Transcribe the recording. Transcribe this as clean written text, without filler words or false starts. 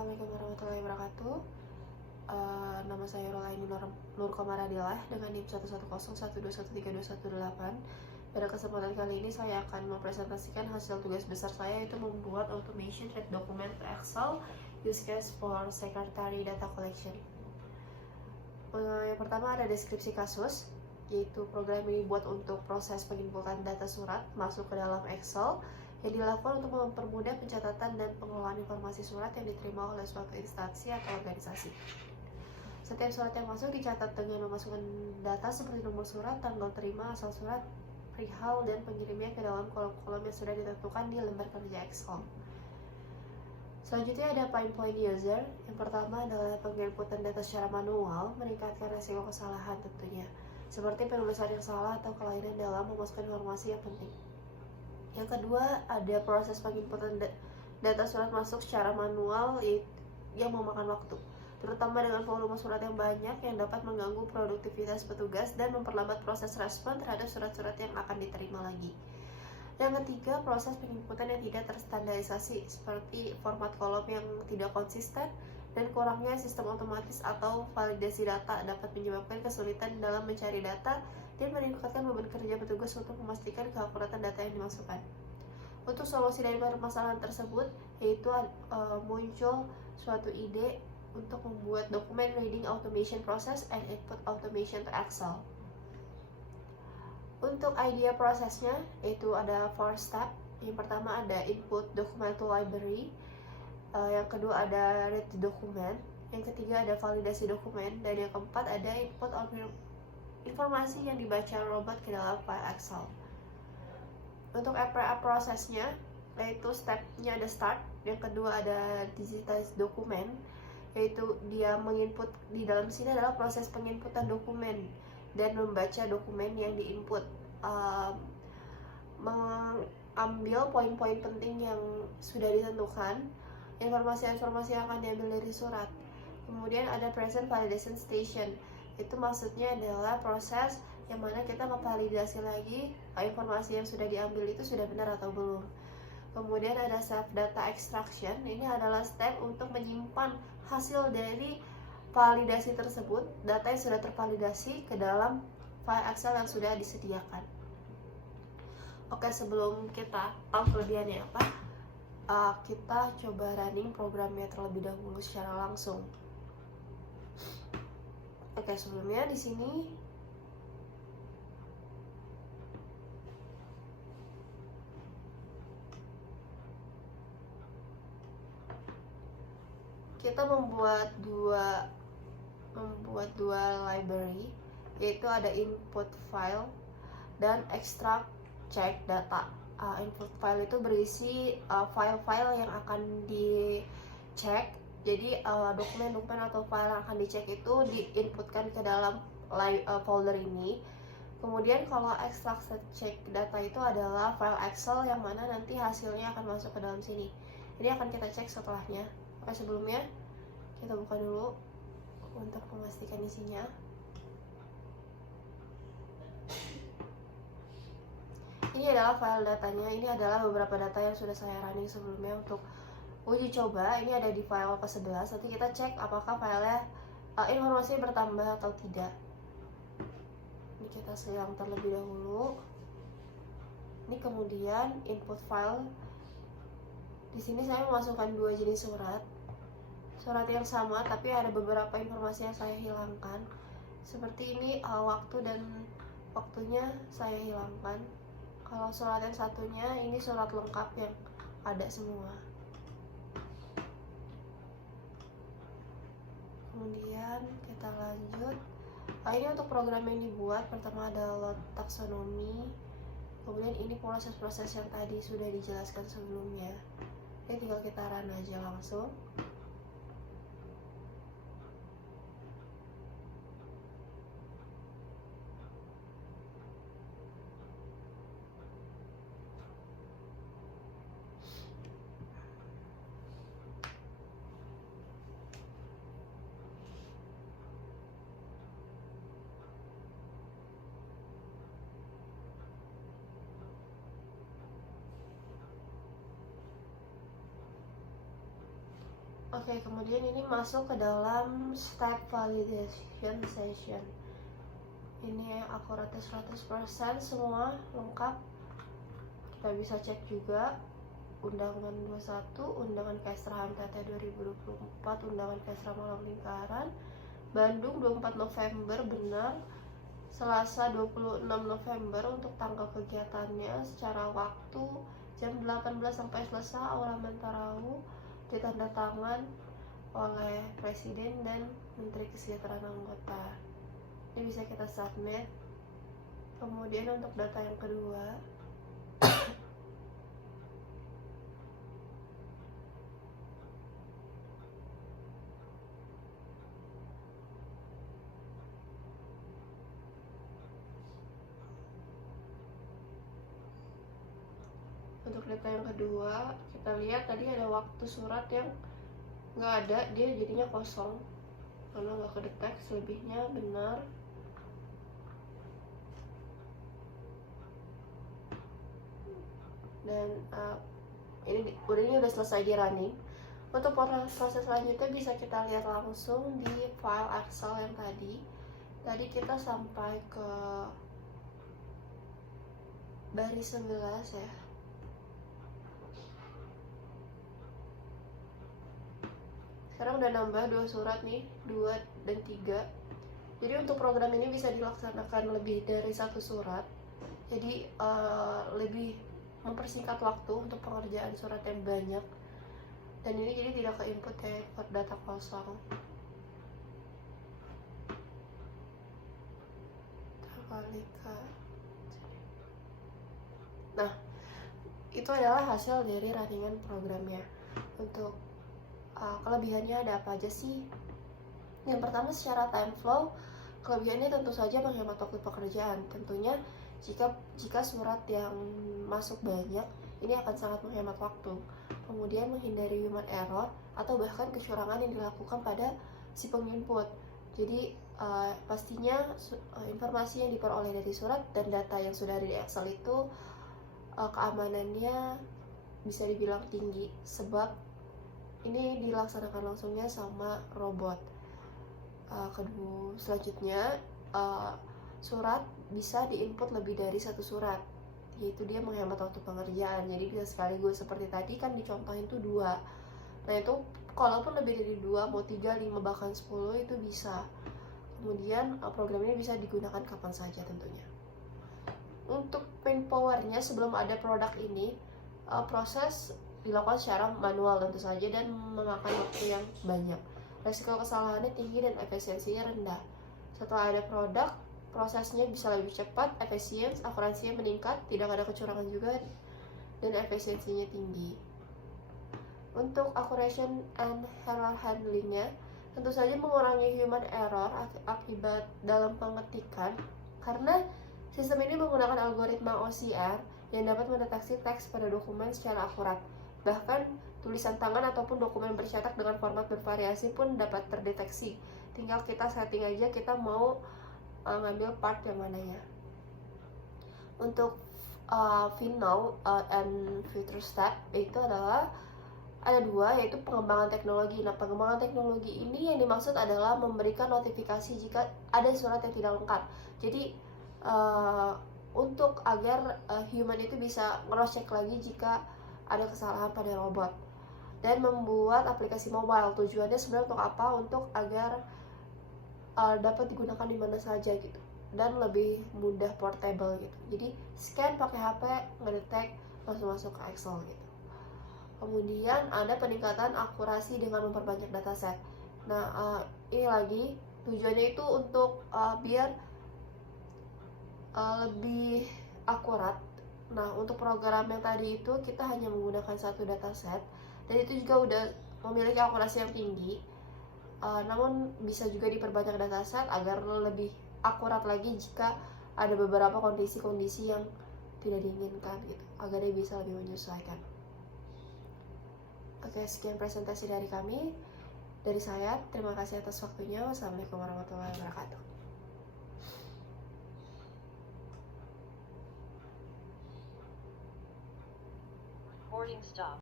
Assalamualaikum warahmatullahi wabarakatuh. Nama saya Rolaini Nur Komaradilah dengan NIM 11012132118. Pada kesempatan kali ini saya akan mempresentasikan hasil tugas besar saya, yaitu membuat automation read document to Excel use case for secretary data collection. Yang pertama ada deskripsi kasus, yaitu program ini dibuat untuk proses penginputan data surat masuk ke dalam Excel yang dilakukan untuk mempermudah pencatatan dan pengelolaan informasi surat yang diterima oleh suatu instansi atau organisasi. Setiap surat yang masuk dicatat dengan memasukkan data seperti nomor surat, tanggal terima, asal surat, perihal, dan pengirimnya ke dalam kolom-kolom yang sudah ditentukan di lembar kerja Excel. Selanjutnya ada point user. Yang pertama adalah penginputan data secara manual, meningkatkan resiko kesalahan tentunya, seperti penulisan yang salah atau kelainan dalam memasukkan informasi yang penting. Yang kedua ada proses penginputan data surat masuk secara manual yang memakan waktu, terutama dengan volume surat yang banyak yang dapat mengganggu produktivitas petugas dan memperlambat proses respon terhadap surat-surat yang akan diterima lagi. Yang ketiga, proses penginputan yang tidak terstandarisasi, seperti format kolom yang tidak konsisten dan kurangnya sistem otomatis atau validasi data dapat menyebabkan kesulitan dalam mencari data dan meningkatkan beban kerja petugas untuk memastikan keakuratan data yang dimasukkan. Untuk solusi dari permasalahan tersebut, yaitu muncul suatu ide untuk membuat dokumen reading automation process and input automation to Excel. Untuk idea prosesnya, yaitu ada 4 step. Yang pertama ada input document to library, yang kedua ada read the document, yang ketiga ada validasi dokumen, dan yang keempat ada input informasi yang dibaca robot ke dalam file Excel. Untuk prosesnya, yaitu stepnya ada start, yang kedua ada digitize dokumen, yaitu dia menginput. Di dalam sini adalah proses penginputan dokumen dan membaca dokumen yang diinput, mengambil poin-poin penting yang sudah ditentukan, informasi-informasi yang akan diambil dari surat. Kemudian ada present validation station, itu maksudnya adalah proses yang mana kita memvalidasi lagi informasi yang sudah diambil itu sudah benar atau belum. Kemudian ada self data extraction, ini adalah step untuk menyimpan hasil dari validasi tersebut, data yang sudah tervalidasi ke dalam file Excel yang sudah disediakan. Oke, sebelum kita tahu kelebihannya apa, kita coba running programnya terlebih dahulu secara langsung. Oke, sebelumnya di sini kita membuat dua library, yaitu ada input file dan extract check data. Input file itu berisi file-file yang akan dicek. Jadi dokumen-dokumen atau file yang akan dicek itu diinputkan ke dalam folder ini. Kemudian kalau extract check data itu adalah file Excel yang mana nanti hasilnya akan masuk ke dalam sini. Ini akan kita cek setelahnya. Oke, sebelumnya kita buka dulu untuk memastikan isinya. Ini adalah file datanya. Ini adalah beberapa data yang sudah saya running sebelumnya untuk uji coba. Ini ada di file ke-11. Nanti kita cek apakah filenya informasinya bertambah atau tidak. Ini kita silang terlebih dahulu. Ini kemudian input file. Di sini saya memasukkan 2 jenis surat yang sama, tapi ada beberapa informasi yang saya hilangkan. Seperti ini, waktu dan waktunya saya hilangkan. Kalau surat yang satunya, ini surat lengkap yang ada semua. Kemudian kita lanjut. Ini untuk program yang dibuat. Pertama ada load taksonomi. Kemudian ini proses-proses yang tadi sudah dijelaskan sebelumnya. Ini tinggal kita run aja langsung. Oke, kemudian ini masuk ke dalam step validation session. Ini akuratnya 100% semua lengkap. Kita bisa cek juga Undangan 21, Undangan Kesra HMTT 2024, Undangan Kesra Malam Lingkaran Bandung 24 November benar. Selasa 26 November untuk tanggal kegiatannya secara waktu jam 18 sampai selesai Aula Mentarahu, ditanda tangan oleh Presiden dan Menteri Kesejahteraan Anggota. Ini bisa kita submit. Kemudian untuk data yang kedua, kita lihat tadi ada waktu surat yang nggak ada, dia jadinya kosong karena nggak kedetek. Selebihnya benar. Dan ini udah selesai di running. Untuk proses selanjutnya bisa kita lihat langsung di file Excel yang tadi kita sampai ke baris 11 ya. Sekarang udah nambah 2 surat nih, 2 dan 3. Jadi untuk program ini bisa dilaksanakan lebih dari 1 surat. Jadi lebih mempersingkat waktu untuk pengerjaan surat yang banyak. Dan ini jadi tidak ke input ya, input data kosong. Nah, itu adalah hasil dari runningan programnya. Untuk kelebihannya ada apa aja sih? Yang pertama, secara time flow, kelebihannya tentu saja menghemat waktu pekerjaan. Tentunya jika surat yang masuk banyak, ini akan sangat menghemat waktu. Kemudian menghindari human error atau bahkan kecurangan yang dilakukan pada si penginput. Jadi pastinya informasi yang diperoleh dari surat dan data yang sudah ada di Excel itu keamanannya bisa dibilang tinggi, sebab ini dilaksanakan langsungnya sama robot. Kedua, selanjutnya surat bisa diinput lebih dari 1 surat, yaitu dia menghemat waktu pengerjaan. Jadi bisa sekaligus seperti tadi kan dicontohin tuh 2. Nah itu kalaupun lebih dari 2, mau 3, 5, bahkan 10 itu bisa. Kemudian program ini bisa digunakan kapan saja tentunya. Untuk manpowernya sebelum ada produk ini, proses dilakukan secara manual tentu saja dan memakan waktu yang banyak. Resiko kesalahannya tinggi dan efisiensinya rendah. Setelah ada produk, prosesnya bisa lebih cepat, efisien, akurasinya meningkat, tidak ada kecurangan juga, dan efisiensinya tinggi. Untuk accuracy and error handlingnya, tentu saja mengurangi human error akibat dalam pengetikan, karena sistem ini menggunakan algoritma OCR yang dapat mendeteksi teks pada dokumen secara akurat. Bahkan tulisan tangan ataupun dokumen bercetak dengan format bervariasi pun dapat terdeteksi. Tinggal kita setting aja kita mau ngambil part yang mananya. Untuk final and future step itu adalah ada 2, yaitu pengembangan teknologi. Nah, pengembangan teknologi ini yang dimaksud adalah memberikan notifikasi jika ada surat yang tidak lengkap. Jadi untuk agar human itu bisa cross check lagi jika ada kesalahan pada robot, dan membuat aplikasi mobile. Tujuannya sebenarnya untuk apa? Untuk agar dapat digunakan di mana saja gitu, dan lebih mudah portable gitu. Jadi scan pakai HP, ngedetek, langsung masuk ke Excel gitu. Kemudian ada peningkatan akurasi dengan memperbanyak dataset. Nah ini lagi tujuannya itu untuk biar lebih akurat. Nah, untuk program yang tadi itu kita hanya menggunakan 1 dataset, dan itu juga udah memiliki akurasi yang tinggi. Namun bisa juga diperbanyak dataset agar lebih akurat lagi jika ada beberapa kondisi-kondisi yang tidak diinginkan gitu, agar dia bisa lebih menyesuaikan. Oke, sekian presentasi dari kami, dari saya. Terima kasih atas waktunya. Wassalamualaikum warahmatullahi wabarakatuh. Recording stop.